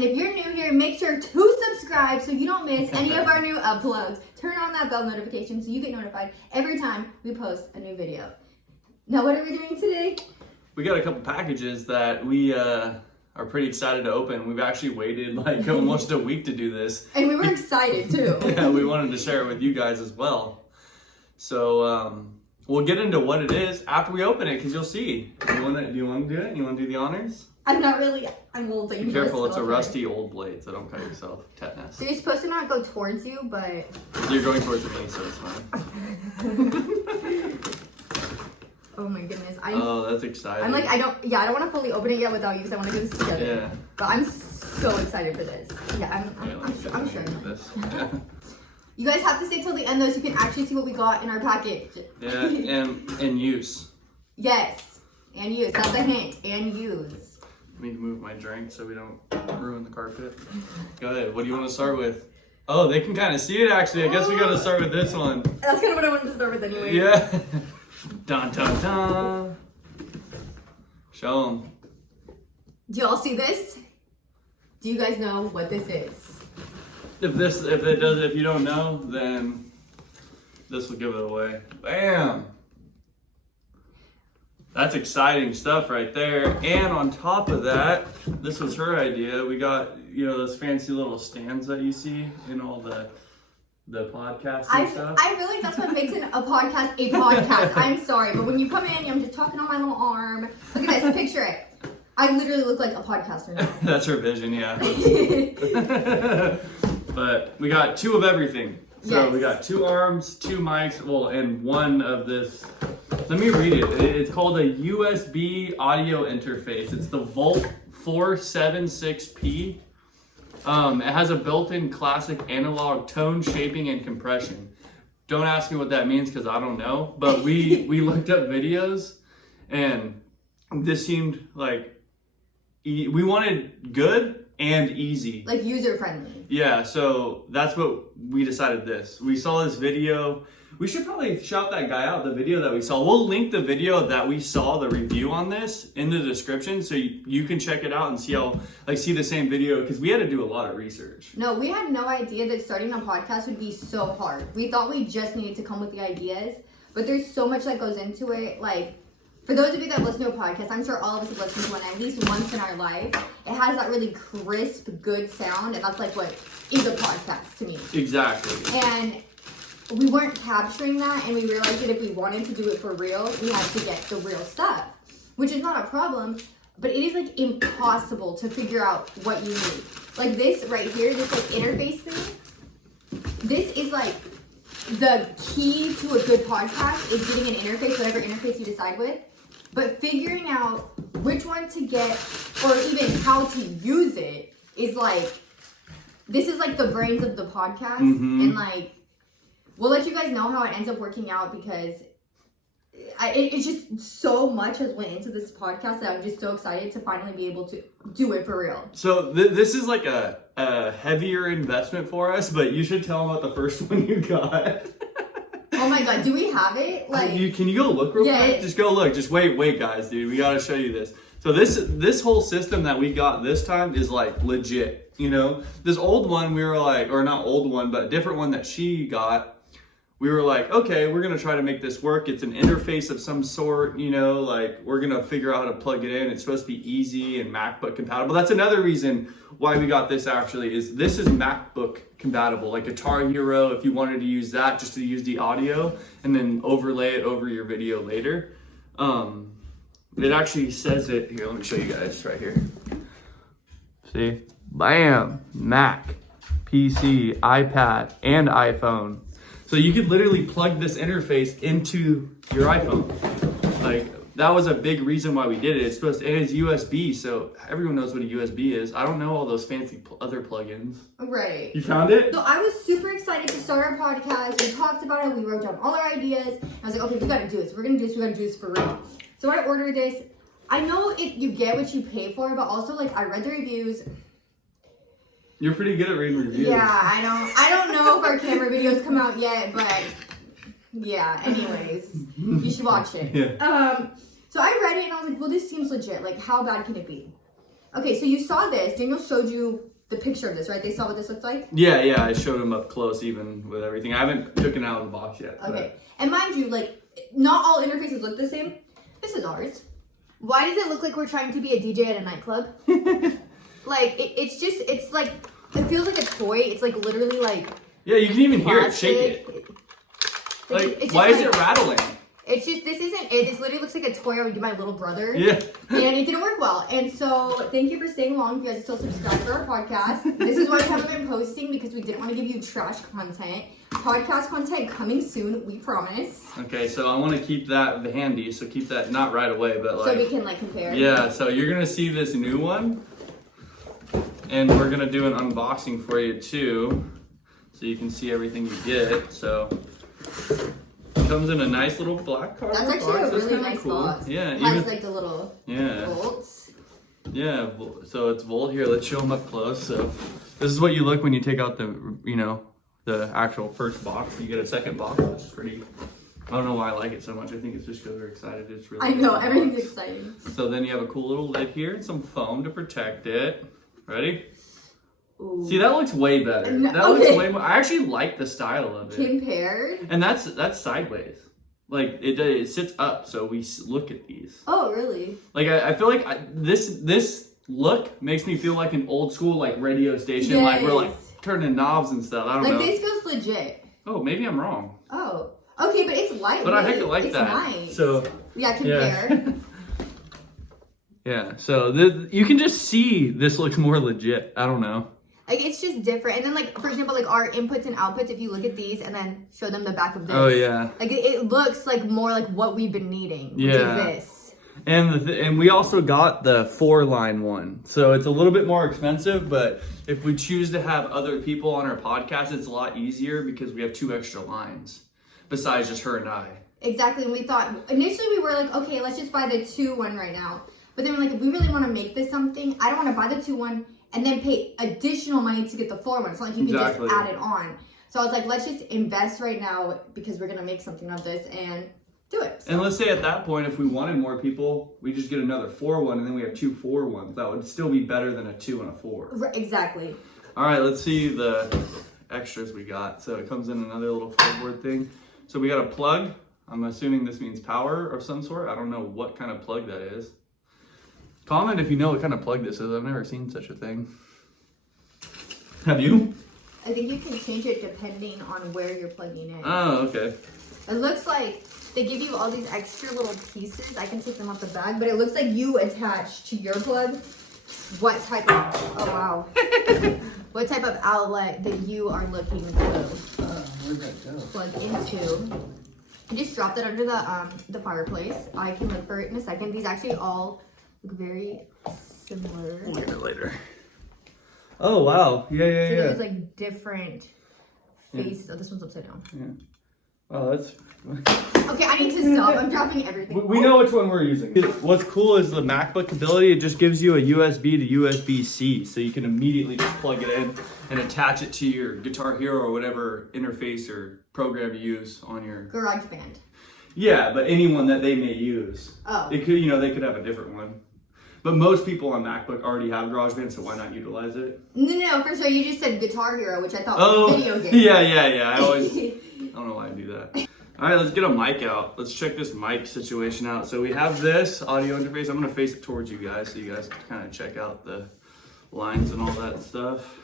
And if you're new here, make sure to subscribe so you don't miss any of our new uploads. Turn on that bell notification so you get notified every time we post a new video. Now, what are we doing today? We got a couple packages that we are pretty excited to open. We've actually waited like almost a week to do this. And we were excited too. Yeah, we wanted to share it with you guys as well. So we'll get into what it is after we open it, because you'll see. Do you want to do it? You want to do the honors? I'm not really. I'm old. Be careful, it's a rusty old blade, so don't cut yourself. Tetanus. So you're supposed to not go towards you, but... You're going towards me, so it's fine. Oh my goodness. Oh, that's exciting. I'm like, I don't want to fully open it yet without you, because I want to do this together. Yeah. But I'm so excited for this. Yeah, I'm sure. This. You guys have to stay till the end though, so you can actually see what we got in our package. Yeah, and use. Yes, and use. That's a hint. And use. I need to move my drink so we don't ruin the carpet. Go ahead. What do you want to start with? Oh, they can kind of see it actually. I guess we got to start with this one. That's kind of what I wanted to start with anyway. Yeah. Dun dun dun. Show them. Do y'all see this? Do you guys know what this is? If you don't know, then this will give it away. Bam! That's exciting stuff right there. And on top of that, this was her idea. We got, those fancy little stands that you see in all the podcasts and stuff. I feel like that's what makes a podcast a podcast. I'm sorry, but when you come in, I'm just talking on my little arm. Look at this, picture it. I literally look like a podcaster now. That's her vision, yeah. But we got two of everything. So yes. We got 2 arms, 2 mics, and one of this. Let me read it. It's called a USB audio interface. It's the Volt 476P. It has a built-in classic analog tone, shaping, and compression. Don't ask me what that means because I don't know. But we looked up videos, and this seemed like we wanted good and easy. Like user-friendly. Yeah, so that's what we decided this. We saw this video. We should probably shout that guy out, the video that we saw. We'll link the video that we saw, the review on this, in the description so you can check it out and see the same video, because we had to do a lot of research. No, we had no idea that starting a podcast would be so hard. We thought we just needed to come with the ideas, but there's so much that goes into it. Like, for those of you that listen to a podcast, I'm sure all of us have listened to one at least once in our life. It has that really crisp, good sound, and that's like what is a podcast to me. Exactly. And we weren't capturing that, and we realized that if we wanted to do it for real, we had to get the real stuff, which is not a problem, but it is like impossible to figure out what you need. Like this right here, this like interface thing, this is like the key to a good podcast is getting an interface, whatever interface you decide with, but figuring out which one to get or even how to use it is like, this is like the brains of the podcast. Mm-hmm. And like, we'll let you guys know how it ends up working out, because it's just so much has went into this podcast that I'm just so excited to finally be able to do it for real. So this is like a heavier investment for us, but you should tell them about the first one you got. Oh my god, do we have it? Like, can you go look real quick? Just go look. Just wait, guys, dude. We gotta show you this. So this whole system that we got this time is like legit. This old one we were like, or not old one, but a different one that she got. We were like, okay, we're gonna try to make this work. It's an interface of some sort, like we're gonna figure out how to plug it in. It's supposed to be easy and MacBook compatible. That's another reason why we got this actually, is this is MacBook compatible, like Guitar Hero, if you wanted to use that just to use the audio and then overlay it over your video later. It actually says it, here, let me show you guys right here. See, bam, Mac, PC, iPad, and iPhone. So you could literally plug this interface into your iPhone. Like, that was a big reason why we did it. It's USB, so everyone knows what a USB is. I don't know all those fancy other plugins. Right. You found it? So I was super excited to start our podcast. We talked about it. We wrote down all our ideas. I was like, okay, we got to do this. We're going to do this. We got to do this for real. So I ordered this. I know you get what you pay for, but also, like, I read the reviews. You're pretty good at reading reviews. Yeah, I don't know if our camera videos come out yet, but yeah, anyways, you should watch it. Yeah. So I read it and I was like, well, this seems legit. Like, how bad can it be? Okay, so you saw this. Daniel showed you the picture of this, right? They saw what this looks like? Yeah, I showed them up close even with everything. I haven't taken it out of the box yet. Okay. And mind you, like, not all interfaces look the same. This is ours. Why does it look like we're trying to be a DJ at a nightclub? Like, it's like, it feels like a toy. It's like literally like... Yeah, you can even hear it shake it. Like, why is it rattling? It's just, this isn't it. This literally looks like a toy I would give my little brother. Yeah. And it didn't work well. And so, thank you for staying long. If you guys are still subscribed to our podcast. This is why we haven't been posting, because we didn't want to give you trash content. Podcast content coming soon, we promise. Okay, so I want to keep that handy, so keep that not right away, but like... So we can, like, compare. Yeah, so you're going to see this new one. And we're going to do an unboxing for you, too. So you can see everything you get. So... comes in a nice little black cardboard box. That's actually box. a really nice cool. Box. Yeah, it has like the little bolts. Yeah, so it's volt here. Let's show them up close. So this is what you look when you take out the, the actual first box. You get a second box, which is pretty. I don't know why I like it so much. I think it's just because we're excited. It's really. I know everything's exciting. So then you have a cool little lid here and some foam to protect it. Ready? Ooh. See, that looks way better. No, that looks way more. I actually like the style of it. Compared? And that's sideways. Like, it sits up, so we look at these. Oh, really? Like, I feel like this look makes me feel like an old school, like, radio station. Yes. Like, we're, like, turning knobs and stuff. I don't know. Like, this feels legit. Oh, maybe I'm wrong. Oh. Okay, but it's light. But I think I like it's that. Nice. So, yeah, compare. Yeah, so you can just see this looks more legit. I don't know. Like, it's just different. And then, like, for example, like, our inputs and outputs, if you look at these and then show them the back of this. Oh, yeah. Like, it looks, like, more like what we've been needing. Which is this. And we also got the 4-line one. So it's a little bit more expensive, but if we choose to have other people on our podcast, it's a lot easier because we have 2 extra lines besides just her and I. Exactly. And we thought, initially we were like, okay, let's just buy the 2 one right now. But then we're like, if we really want to make this something, I don't want to buy the 2 one and then pay additional money to get the 4 one. It's not like you can just add it on. So I was like, let's just invest right now because we're going to make something of this and do it. So. And let's say at that point, if we wanted more people, we just get another 4 one and then we have 2 4 ones. That would still be better than a 2 and a 4. Right, exactly. All right, let's see the extras we got. So it comes in another little cardboard thing. So we got a plug. I'm assuming this means power of some sort. I don't know what kind of plug that is. Comment if you know what kind of plug this is. I've never seen such a thing. Have you? I think you can change it depending on where you're plugging in. Oh, okay. It looks like they give you all these extra little pieces. I can take them out the bag, but it looks like you attach to your plug what type of, oh wow. What type of outlet that you are looking to plug into. I just dropped it under the fireplace. I can look for it in a second. These actually all look very similar. We'll get it later. Oh wow! Yeah. So there's like different faces. Yeah. Oh, this one's upside down. Yeah. Oh, that's. Okay, I need to stop. I'm dropping everything. We know which one we're using. What's cool is the MacBook ability. It just gives you a USB to USB-C, so you can immediately just plug it in and attach it to your Guitar Hero or whatever interface or program you use on your GarageBand. Yeah, but anyone that they may use. Oh. It could, they could have a different one. But most people on MacBook already have GarageBand, so why not utilize it? No, for sure. You just said Guitar Hero, which I thought was a video game. Yeah. I don't know why I do that. All right, let's get a mic out. Let's check this mic situation out. So we have this audio interface. I'm gonna face it towards you guys so you guys can kind of check out the lines and all that stuff.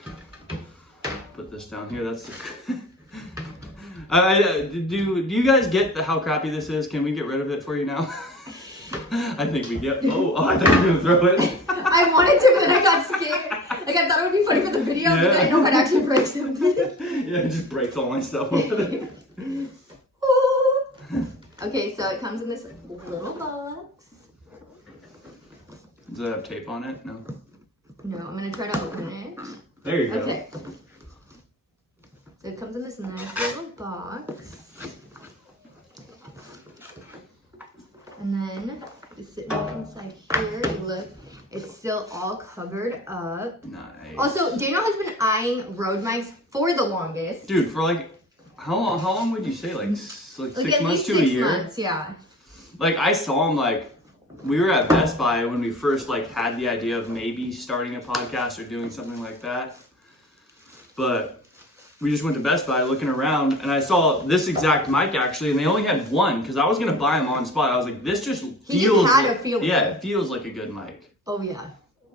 Put this down here. That's do you guys get how crappy this is? Can we get rid of it for you now? I think we get. Oh, I thought you were gonna throw it. I wanted to, but then I got scared. Like I thought it would be funny for the video, but then I know if it actually breaks something. Yeah, it just breaks all my stuff over there. Okay, so it comes in this little box. Does it have tape on it? No. No, I'm gonna try to open it. There you go. Okay. So it comes in this nice little box. And then you sit inside here. Look, it's still all covered up. Nice. Also, Daniel has been eyeing Rode mics for the longest. Dude, for like, how long would you say? Like 6 months to a year? 6 months, yeah. Like, I saw him, we were at Best Buy when we first, had the idea of maybe starting a podcast or doing something like that. But we just went to Best Buy looking around, and I saw this exact mic actually, and they only had one because I was gonna buy them on spot. I was like, this just feels had like, a feel. yeah, it feels like a good mic. Oh yeah.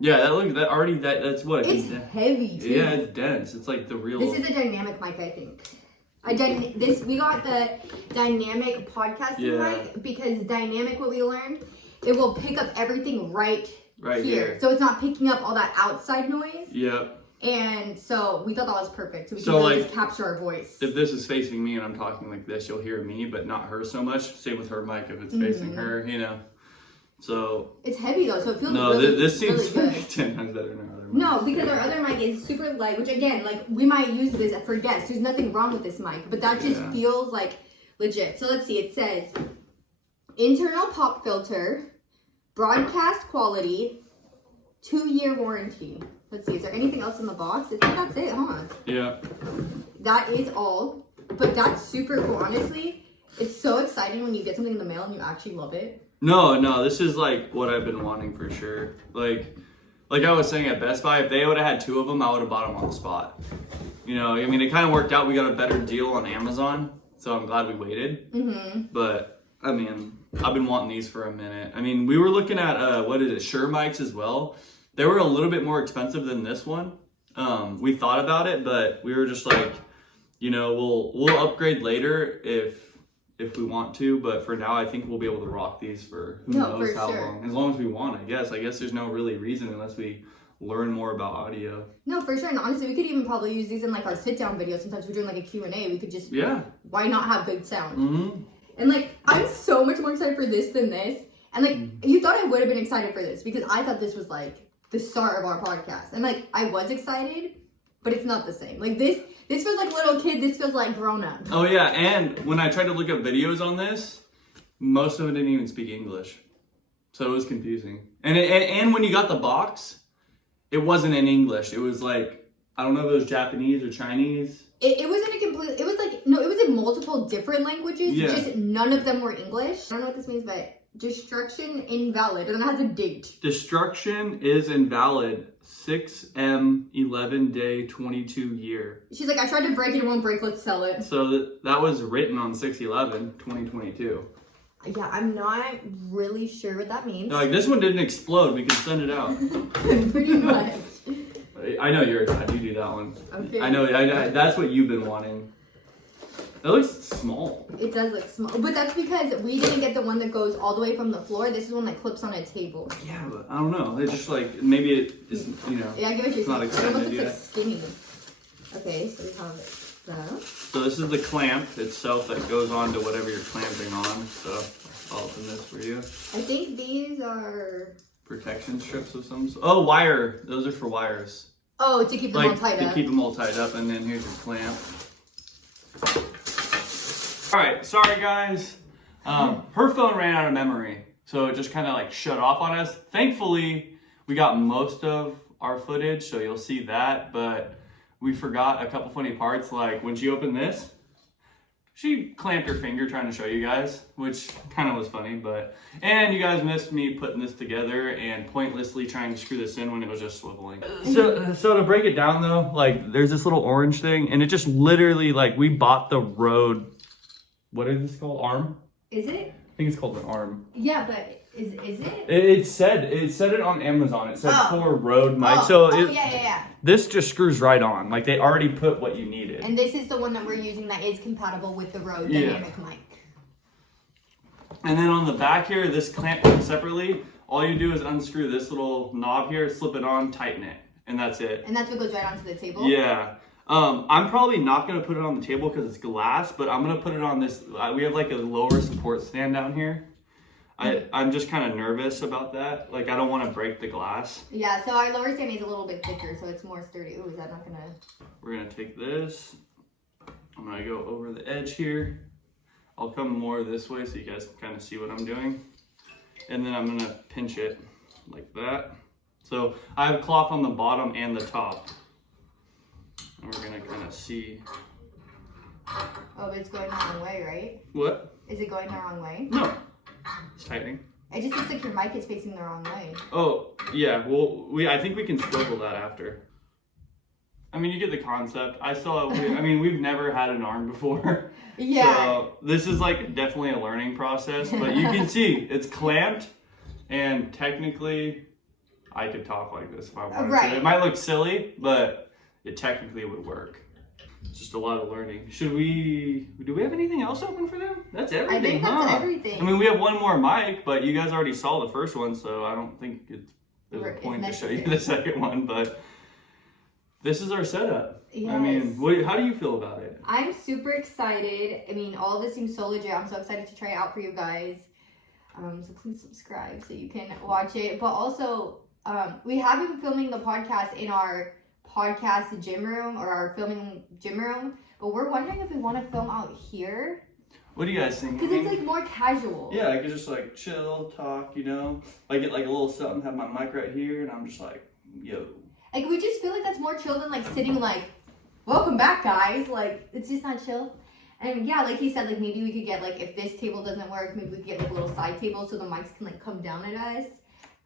Yeah, that's what it's heavy too. Yeah, it's dense. It's like the real. This is a dynamic mic, I think. We got the dynamic podcasting mic because dynamic, what we learned, it will pick up everything right here. So it's not picking up all that outside noise. Yep. And so we thought that was perfect. So we can really just capture our voice. If this is facing me and I'm talking like this, you'll hear me, but not her so much. Same with her mic if it's facing her, you know. So it's heavy though, so it feels really, this seems really like 10 times better than our other mic. No, because our other mic is super light, which again, like we might use this for guests. There's nothing wrong with this mic, but that just feels like legit. So let's see. It says internal pop filter, broadcast quality, 2-year warranty. Let's see, is there anything else in the box? I think that's it, huh? Yeah. That is all, but that's super cool. Honestly, it's so exciting when you get something in the mail and you actually love it. No, this is like what I've been wanting for sure. Like I was saying at Best Buy, if they would have had 2 of them, I would have bought them on the spot. You know, I mean, it kind of worked out. We got a better deal on Amazon, so I'm glad we waited. Mm-hmm. But, I mean, I've been wanting these for a minute. I mean, we were looking at, Shure mics as well. They were a little bit more expensive than this one. We thought about it, but we were just like, you know, we'll upgrade later if we want to, but for now I think we'll be able to rock these for who knows how long. As long as we want, I guess. I guess there's no really reason unless we learn more about audio. No, for sure. And honestly, we could even probably use these in like our sit-down videos. Sometimes we're doing like a Q&A. We could just, why not have good sound? Mm-hmm. And like, I'm so much more excited for this than this. And like, you thought I would have been excited for this because I thought this was like the start of our podcast. And like, I was excited, but it's not the same. Like this feels like little kid, this feels like grown up. Oh yeah, and when I tried to look up videos on this, most of them didn't even speak English. So it was confusing. And when you got the box, it wasn't in English. It was like, I don't know if it was Japanese or Chinese. It wasn't a complete, it was like, no, it was in multiple different languages, just none of them were English. I don't know what this means, but destruction invalid, and then it has a date. Destruction is invalid. 6M11 day 22 year. She's like, I tried to break it, it won't break, let's sell it. So that was written on 6/11 2022. Yeah, I'm not really sure what that means. No, like this one didn't explode, we can send it out. Pretty much. I know you're a dad, you do that one. Okay. I know, that's what you've been wanting. It looks small. It does look small, but that's because we didn't get the one that goes all the way from the floor. This is one that clips on a table. Yeah, but I don't know. It's just like, maybe it is, you know. Yeah, I get what you're saying. It almost looks like skinny. Okay, so we have that. So this is the clamp itself that goes on to whatever you're clamping on. So I'll open this for you. I think these are protection strips of some sort. Oh, wire. Those are for wires. Oh, to keep them all tied up. To keep them all tied up, and then here's your clamp. All right, sorry guys. Her phone ran out of memory, so it just kind of like shut off on us. Thankfully, we got most of our footage, so you'll see that, but we forgot a couple funny parts, like when she opened this, she clamped her finger trying to show you guys, which kind of was funny, and you guys missed me putting this together and pointlessly trying to screw this in when it was just swiveling. So to break it down though, like there's this little orange thing, and it just literally, like, we bought the Rode, what is this called? Arm? Is it? I think it's called an Arm. Yeah, but is it? It said it on Amazon. It said for Rode mic. Yeah. This just screws right on. Like they already put what you needed. And this is the one that we're using that is compatible with the Rode dynamic mic. And then on the back here, this clamp comes separately. All you do is unscrew this little knob here, slip it on, tighten it, and that's it. And that's what goes right onto the table? Yeah. I'm probably not going to put it on the table because it's glass, but I'm going to put it on this. We have like a lower support stand down here. I'm just kind of nervous about that. Like, I don't want to break the glass. Yeah, so our lower stand is a little bit thicker, so it's more sturdy. Ooh, is that not going to... We're going to take this. I'm going to go over the edge here. I'll come more this way so you guys can kind of see what I'm doing. And then I'm going to pinch it like that. So I have cloth on the bottom and the top. And we're going to kind of see. Oh, but it's going the wrong way, right? What? Is it going the wrong way? No. It's tightening. It just looks like your mic is facing the wrong way. Oh, yeah. Well, I think we can swivel that after. I mean, you get the concept. I mean, we've never had an arm before. Yeah. So this is like definitely a learning process, but you can see it's clamped, and technically I could talk like this if I wanted Right. to. It might look silly, but it technically would work. It's just a lot of learning. Do we have anything else open for them? That's everything, I think that's everything. I mean, we have one more mic, but you guys already saw the first one, so I don't think there's a point to show you the second one, but this is our setup. Yes. I mean, how do you feel about it? I'm super excited. I mean, all of this seems so legit. I'm so excited to try it out for you guys. So please subscribe so you can watch it. But also, we have been filming the podcast in our podcast gym room, or our filming gym room. But we're wondering if we want to film out here. What do you guys think? Because it's like more casual. Yeah, I could just like chill, talk, you know? Like get like a little something, have my mic right here, and I'm just like, yo. Like, we just feel like that's more chill than like sitting like, welcome back, guys. Like, it's just not chill. And yeah, like he said, like maybe we could get like, if this table doesn't work, maybe we could get like a little side table so the mics can like come down at us.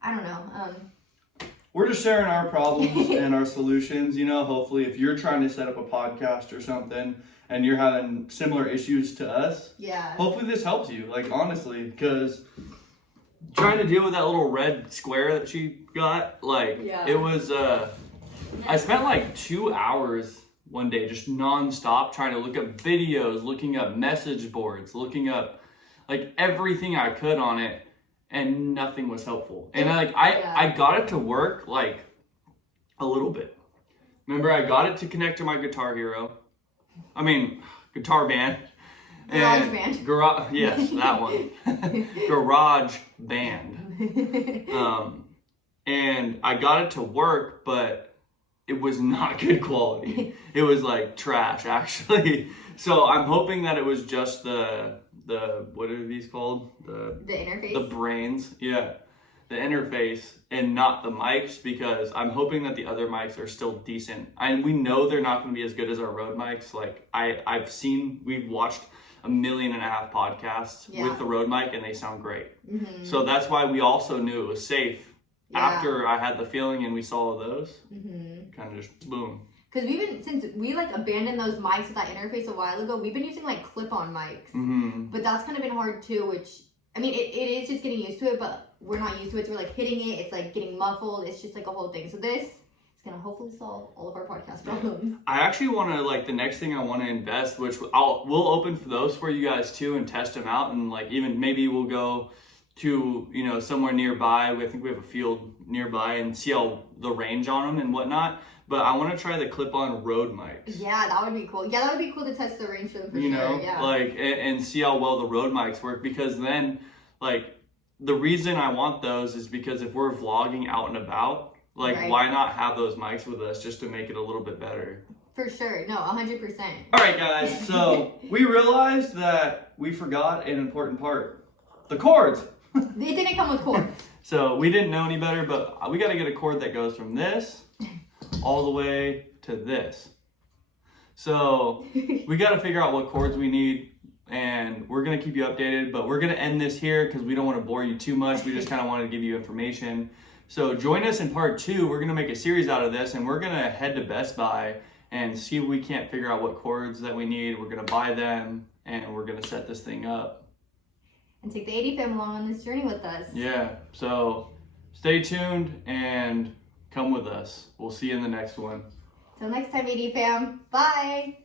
I don't know. We're just sharing our problems and our solutions, you know? Hopefully, if you're trying to set up a podcast or something and you're having similar issues to us, Yeah. hopefully this helps you. Like, honestly, because trying to deal with that little red square that she got, like, Yeah. it was, I spent like 2 hours one day just nonstop trying to look up videos, looking up message boards, looking up like everything I could on it, and nothing was helpful. And I got it to work like a little bit. Remember, I got it to connect to my Guitar Hero. I mean, Guitar Band. Garage Band. Yes, that one. Garage Band. And I got it to work, but it was not good quality. It was like trash, actually. So I'm hoping that it was just the what are these called? The interface. The brains, yeah. The interface, and not the mics, because I'm hoping that the other mics are still decent. And we know they're not going to be as good as our Rode mics. Like we've watched 1.5 million podcasts with the Rode mic, and they sound great. Mm-hmm. So that's why we also knew it was safe. Yeah. After I had the feeling and we saw those, Mm-hmm. kind of just boom. Because since we like abandoned those mics with that interface a while ago, we've been using like clip-on mics. Mm-hmm. But that's kind of been hard too, which, I mean, it is just getting used to it, but we're not used to it. So we're like hitting it, it's like getting muffled. It's just like a whole thing. So this is going to hopefully solve all of our podcast problems. I actually want to, like, the next thing I want to invest, which we'll open for those for you guys too and test them out. And like, even maybe we'll go to, you know, somewhere nearby. I think we have a field nearby, and see how the range on them and whatnot. But I want to try the clip-on Rode mics. Yeah, that would be cool. Yeah, that would be cool to test the range for them for you sure. know, Yeah. like, and see how well the Rode mics work, because then, like, the reason I want those is because if we're vlogging out and about, like, Right. why not have those mics with us just to make it a little bit better? For sure. No, 100%. All right, guys. So we realized that we forgot an important part: the cords. It didn't come with cords. So we didn't know any better, but we got to get a cord that goes from this all the way to this. So we got to figure out what cords we need, and we're going to keep you updated, but we're going to end this here because we don't want to bore you too much. We just kind of wanted to give you information. So join us in part 2. We're going to make a series out of this, and we're going to head to Best Buy and see if we can't figure out what cords that we need. We're going to buy them, and we're going to set this thing up. And take the 80 fam along on this journey with us. Yeah, so stay tuned and come with us. We'll see you in the next one. Till next time, 80 fam. Bye.